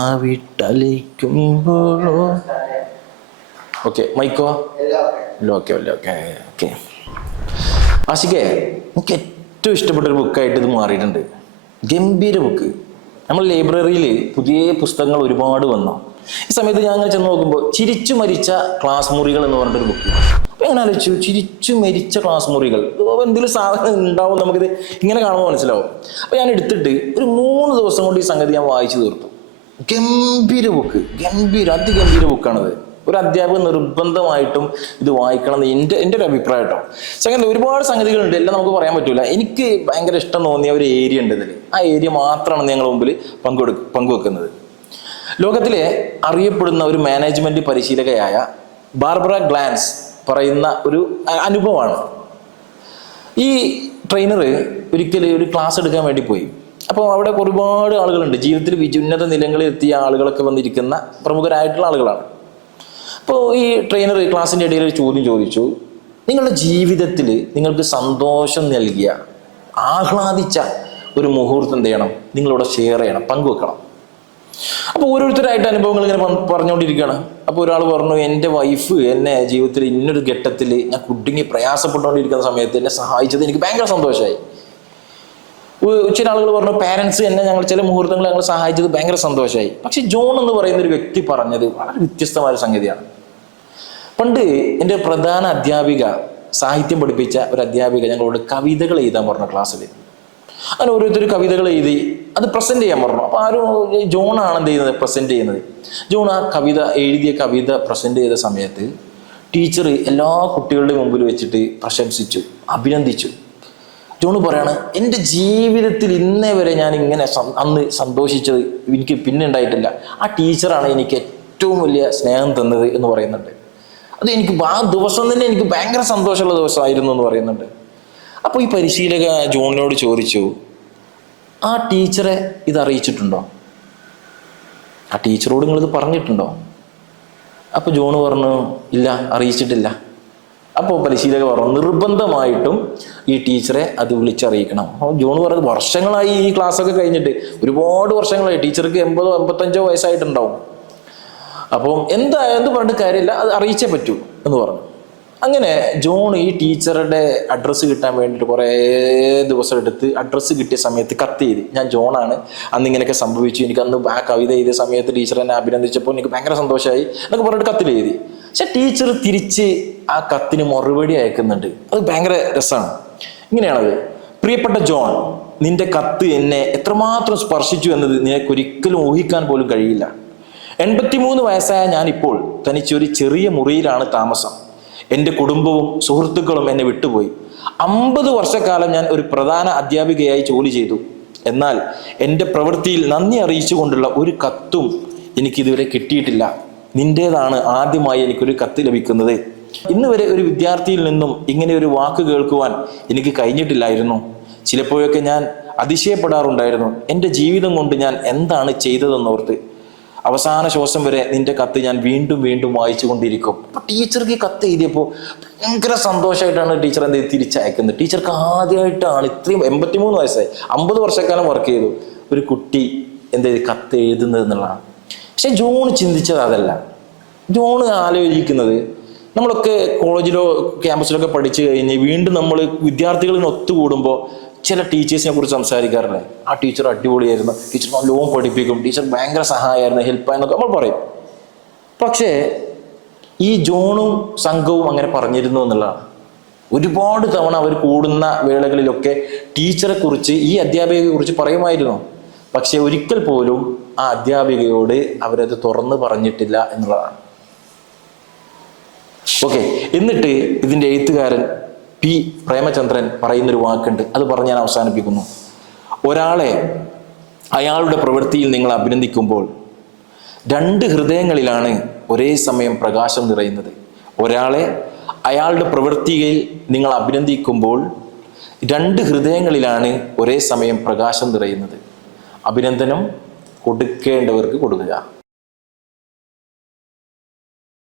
ആ വിട്ടലിക്കുമ്പോഴോ. ഓക്കെ, മൈക്കോ ഓക്കെ ഓക്കെ ഓക്കെ ഓക്കെ. ആഷിക്കേ, എനിക്ക് ഏറ്റവും ഇഷ്ടപ്പെട്ടൊരു ബുക്കായിട്ട് ഇത് മാറിയിട്ടുണ്ട്. ഗംഭീര ബുക്ക്. നമ്മൾ ലൈബ്രറിയിൽ പുതിയ പുസ്തകങ്ങൾ ഒരുപാട് വന്നു. ഈ സമയത്ത് ഞാൻ അങ്ങനെ ചെന്ന് നോക്കുമ്പോൾ ചിരിച്ചു മരിച്ച ക്ലാസ് മുറികൾ എന്ന് പറഞ്ഞിട്ടൊരു ബുക്ക്. അപ്പം ഞാൻ ആലോചിച്ചു, ചിരിച്ചു മരിച്ച ക്ലാസ് മുറികൾ, എന്തെങ്കിലും സാധനം ഉണ്ടാവും നമുക്കിത് ഇങ്ങനെ കാണുമ്പോൾ മനസ്സിലാവും. അപ്പം ഞാൻ എടുത്തിട്ട് ഒരു 3 ദിവസം കൊണ്ട് ഈ സംഗതി ഞാൻ വായിച്ചു തീർത്തു. ഗംഭീര ബുക്ക്, അതിഗംഭീര ബുക്കാണത്. ഒരു അധ്യാപകൻ നിർബന്ധമായിട്ടും ഇത് വായിക്കണം എന്ന് എൻ്റെ ഒരു അഭിപ്രായം കേട്ടോ. സംഗതി ഒരുപാട് സംഗതികളുണ്ട്, എല്ലാം നമുക്ക് പറയാൻ പറ്റൂല. എനിക്ക് ഭയങ്കര ഇഷ്ടം തോന്നിയ ഒരു ഏരിയ ഉണ്ട് ഇതിൽ. ആ ഏരിയ മാത്രമാണ് ഞങ്ങളുടെ മുമ്പിൽ പങ്കുവെക്കുന്നത്. ലോകത്തിലെ അറിയപ്പെടുന്ന ഒരു മാനേജ്മെന്റ് പരിശീലകയായ ബാർബറ ഗ്ലാൻസ് പറയുന്ന ഒരു അനുഭവമാണ്. ഈ ട്രെയിനർ ഒരിക്കൽ ഒരു ക്ലാസ് എടുക്കാൻ വേണ്ടി പോയി. അപ്പോൾ അവിടെ ഒരുപാട് ആളുകളുണ്ട്, ജീവിതത്തിൽ ഉന്നത നിലകളിൽ എത്തിയ ആളുകളൊക്കെ വന്നിരിക്കുന്ന പ്രമുഖരായിട്ടുള്ള ആളുകളാണ്. അപ്പോൾ ഈ ട്രെയിനർ ക്ലാസ്സിൻ്റെ ഇടയിൽ ഒരു ചോദ്യം ചോദിച്ചു. നിങ്ങളുടെ ജീവിതത്തിൽ നിങ്ങൾക്ക് സന്തോഷം നൽകിയ, ആഹ്ലാദിച്ച ഒരു മുഹൂർത്തം എന്ത് ചെയ്യണം, നിങ്ങളിവിടെ ഷെയർ ചെയ്യണം, പങ്കുവെക്കണം. അപ്പോൾ ഓരോരുത്തരായിട്ട് അനുഭവങ്ങൾ ഇങ്ങനെ പറഞ്ഞുകൊണ്ടിരിക്കുകയാണ്. അപ്പോൾ ഒരാൾ പറഞ്ഞു, എൻ്റെ വൈഫ് എന്നെ ജീവിതത്തിൽ ഇന്നൊരു ഘട്ടത്തിൽ ഞാൻ കുടുങ്ങി പ്രയാസപ്പെട്ടുകൊണ്ടിരിക്കുന്ന സമയത്ത് എന്നെ സഹായിച്ചത് എനിക്ക് ഭയങ്കര സന്തോഷമായി. ചില ആളുകൾ പറഞ്ഞു, പാരൻസ് എന്നെ ചില മുഹൂർത്തങ്ങൾ ഞങ്ങൾ സഹായിച്ചത് ഭയങ്കര സന്തോഷമായി. പക്ഷെ ജോൺ എന്ന് പറയുന്ന ഒരു വ്യക്തി പറഞ്ഞത് വളരെ വ്യത്യസ്തമായ സംഗതിയാണ്. പണ്ട് എൻ്റെ പ്രധാന അധ്യാപിക, സാഹിത്യം പഠിപ്പിച്ച ഒരു അധ്യാപിക ഞങ്ങളോട് കവിതകൾ എഴുതാൻ പറഞ്ഞു ക്ലാസ്സിൽ. അങ്ങനെ ഓരോരുത്തർ കവിതകൾ എഴുതി അത് പ്രസന്റ് ചെയ്യാൻ പറഞ്ഞു. അപ്പോൾ ആരും ജോണാണ് എന്ത് ചെയ്യുന്നത്, പ്രസന്റ് ചെയ്യുന്നത്. ജോൺ ആ എഴുതിയ കവിത പ്രസന്റ് ചെയ്ത സമയത്ത് ടീച്ചർ എല്ലാ കുട്ടികളുടെ മുമ്പിൽ വെച്ചിട്ട് പ്രശംസിച്ചു, അഭിനന്ദിച്ചു. ജോണ് പറയാണ്, എൻ്റെ ജീവിതത്തിൽ ഇന്നേ വരെ ഞാൻ ഇങ്ങനെ അന്ന് സന്തോഷിച്ചത് എനിക്ക് പിന്നെ ഉണ്ടായിട്ടില്ല. ആ ടീച്ചറാണ് എനിക്ക് ഏറ്റവും വലിയ സ്നേഹം തന്നത് എന്ന് പറയുന്നുണ്ട്. അത് എനിക്ക് ആ ദിവസം തന്നെ എനിക്ക് ഭയങ്കര സന്തോഷമുള്ള ദിവസമായിരുന്നു എന്ന് പറയുന്നുണ്ട്. അപ്പോൾ ഈ പരിശീലക ജോണിനോട് ചോദിച്ചു, ആ ടീച്ചറെ ഇത് അറിയിച്ചിട്ടുണ്ടോ, ആ ടീച്ചറോട് നിങ്ങളിത് പറഞ്ഞിട്ടുണ്ടോ? അപ്പോൾ ജോണ് പറഞ്ഞു, ഇല്ല, അറിയിച്ചിട്ടില്ല. അപ്പോൾ പരിശീലക പറഞ്ഞു, നിർബന്ധമായിട്ടും ഈ ടീച്ചറെ അത് വിളിച്ചറിയിക്കണം. അപ്പോൾ ജോൺ പറഞ്ഞത്, വർഷങ്ങളായി ഈ ക്ലാസ്സൊക്കെ കഴിഞ്ഞിട്ട്, ഒരുപാട് വർഷങ്ങളായി, ടീച്ചർക്ക് 80-85 വയസ്സായിട്ടുണ്ടാവും. അപ്പം എന്ത് പറഞ്ഞിട്ട് കാര്യമില്ല, അത് അറിയിച്ചേ പറ്റൂ എന്ന് പറഞ്ഞു. അങ്ങനെ ജോൺ ഈ ടീച്ചറുടെ അഡ്രസ്സ് കിട്ടാൻ വേണ്ടിയിട്ട് കുറേ ദിവസം എടുത്ത് അഡ്രസ്സ് കിട്ടിയ സമയത്ത് കത്ത് ചെയ്ത്, ഞാൻ ജോണാണ്, അന്ന് ഇങ്ങനെയൊക്കെ സംഭവിച്ചു, എനിക്ക് അന്ന് ആ കവിത എഴുതിയ സമയത്ത് ടീച്ചർ എന്നെ അഭിനന്ദിച്ചപ്പോൾ എനിക്ക് ഭയങ്കര സന്തോഷമായി എന്നൊക്കെ പറഞ്ഞിട്ട് കത്തിൽ എഴുതി. പക്ഷെ ടീച്ചർ തിരിച്ച് ആ കത്തിന് മറുപടി അയക്കുന്നുണ്ട്. അത് ഭയങ്കര രസമാണ്. ഇങ്ങനെയാണത്: പ്രിയപ്പെട്ട ജോൺ, നിന്റെ കത്ത് എന്നെ എത്രമാത്രം സ്പർശിച്ചു എന്നത് നിനക്കൊരിക്കലും ഊഹിക്കാൻ പോലും കഴിയില്ല. 83 വയസ്സായ ഞാനിപ്പോൾ തനിച്ചൊരു ചെറിയ മുറിയിലാണ് താമസം. എൻ്റെ കുടുംബവും സുഹൃത്തുക്കളും എന്നെ വിട്ടുപോയി. 50 വർഷക്കാലം ഞാൻ ഒരു പ്രധാന അധ്യാപികയായി ജോലി ചെയ്തു. എന്നാൽ എൻ്റെ പ്രവൃത്തിയിൽ നന്ദി അറിയിച്ചുകൊണ്ടുള്ള ഒരു കത്തും എനിക്കിതുവരെ കിട്ടിയിട്ടില്ല. നിന്റേതാണ് ആദ്യമായി എനിക്കൊരു കത്ത് ലഭിക്കുന്നത്. ഇന്ന് വരെ ഒരു വിദ്യാർത്ഥിയിൽ നിന്നും ഇങ്ങനെ ഒരു വാക്ക് കേൾക്കുവാൻ എനിക്ക് കഴിഞ്ഞിട്ടില്ലായിരുന്നു. ചിലപ്പോഴൊക്കെ ഞാൻ അതിശയപ്പെടാറുണ്ടായിരുന്നു, എൻ്റെ ജീവിതം കൊണ്ട് ഞാൻ എന്താണ് ചെയ്തതെന്നോർത്ത്. അവസാന ശ്വാസം വരെ നിന്റെ കത്ത് ഞാൻ വീണ്ടും വീണ്ടും വായിച്ചു കൊണ്ടിരിക്കും. അപ്പൊ ടീച്ചർക്ക് ഈ കത്ത് എഴുതിയപ്പോൾ ഭയങ്കര സന്തോഷമായിട്ടാണ് ടീച്ചർ എന്ത് തിരിച്ചയക്കുന്നത്. ടീച്ചർക്ക് ആദ്യമായിട്ടാണ്, ഇത്രയും 83 വയസ്സായി, 50 വർഷക്കാലം വർക്ക് ചെയ്തു, ഒരു കുട്ടി കത്ത് എഴുതുന്നത് എന്നുള്ളതാണ്. പക്ഷെ ജോൺ ചിന്തിച്ചത് അതല്ല. ജോൺ ആലോചിക്കുന്നത്, നമ്മളൊക്കെ കോളേജിലോ ക്യാമ്പസിലൊക്കെ പഠിച്ചു കഴിഞ്ഞ് വീണ്ടും നമ്മൾ വിദ്യാർത്ഥികളിൽ ഒത്തുകൂടുമ്പോൾ ചില ടീച്ചേഴ്സിനെ കുറിച്ച് സംസാരിക്കാറില്ലേ, ആ ടീച്ചർ അടിപൊളിയായിരുന്നു, ടീച്ചർ നല്ലോണം പഠിപ്പിക്കും, ടീച്ചർ ഭയങ്കര സഹായമായിരുന്നു, ഹെൽപ്പായെന്നൊക്കെ നമ്മൾ പറയും. പക്ഷേ ഈ ജോണും സംഘവും അങ്ങനെ പറഞ്ഞിരുന്നു എന്നുള്ളതാണ്. ഒരുപാട് തവണ അവർ കൂടുന്ന വേളകളിലൊക്കെ ടീച്ചറെ കുറിച്ച്, ഈ അധ്യാപികയെ കുറിച്ച് പറയുമായിരുന്നു. പക്ഷെ ഒരിക്കൽ പോലും ആ അധ്യാപികയോട് അവരത് തുറന്നു പറഞ്ഞിട്ടില്ല എന്നുള്ളതാണ്. ഓക്കെ, എന്നിട്ട് ഇതിൻ്റെ എഴുത്തുകാരൻ പി പ്രേമചന്ദ്രൻ പറയുന്നൊരു വാക്കുണ്ട്, അത് പറഞ്ഞ് ഞാൻ അവസാനിപ്പിക്കുന്നു. ഒരാളെ അയാളുടെ പ്രവൃത്തിയിൽ നിങ്ങൾ അഭിനന്ദിക്കുമ്പോൾ 2 ഹൃദയങ്ങളിലാണ് ഒരേ സമയം പ്രകാശം നിറയുന്നത്. ഒരാളെ അയാളുടെ പ്രവൃത്തിയിൽ നിങ്ങൾ അഭിനന്ദിക്കുമ്പോൾ 2 ഹൃദയങ്ങളിലാണ് ഒരേ സമയം പ്രകാശം നിറയുന്നത്. അഭിനന്ദനം കൊടുക്കേണ്ടവർക്ക് കൊടുക്കുക.